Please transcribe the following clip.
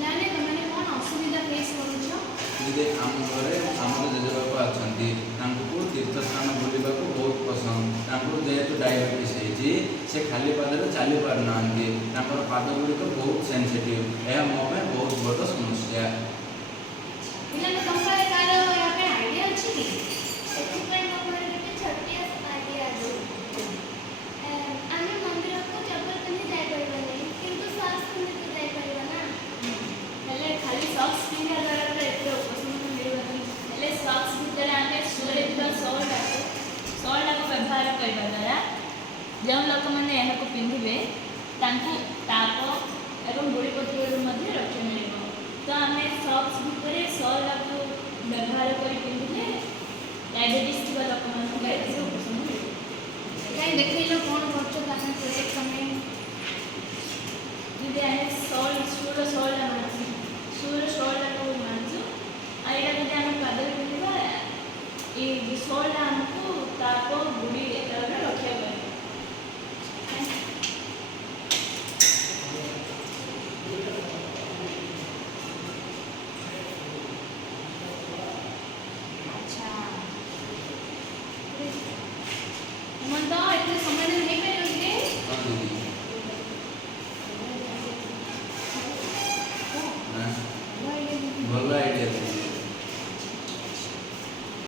लाने तमने कोन असुविधा फेस करूछ जे आम घरे आमर जेजेबापा अछंती तांको तीर्थ स्थान बुलवा को बहुत पसंद तांको जेहेतु डायबिटीज है से खाली पाद चली पार ना पाद गुड़िक बहुत सेंसिटिव यह मो में बहुत बड़ समस्या पिलाने तमरे कार या पे आईडिया अछि कि ସେଥିପାଇଁ ମୋ ଘରେ ଗୋଟେ ଛୋଟିଆ ଆଇଡିଆ ଅଛି ଆମେ ମନ୍ଦିରକୁ ଚପଲ ପିନ୍ଧି ଯାଇପାରିବା ନାହିଁ କିନ୍ତୁ ସକ୍ସ ପିନ୍ଧିକି ଯାଇପାରିବା ନା हेले खाली सॉक्स पिन्हा द्वारा तो एते उपशम मिलबनी हेले सॉक्स भितर आमे सुरे दिबा सॉल को व्यवहार करबा द्वारा जो लोक माने यह को पिन्धिबे तांकु ताप एवं गुड़ी पत्रों मध्य रक्षा मिलेबो तो आमे सॉक्स भितर सॉल को व्यवहार करी पिन्धिले डायबिटीज थिबा लोक माने उपशम मिलेबो काई देखै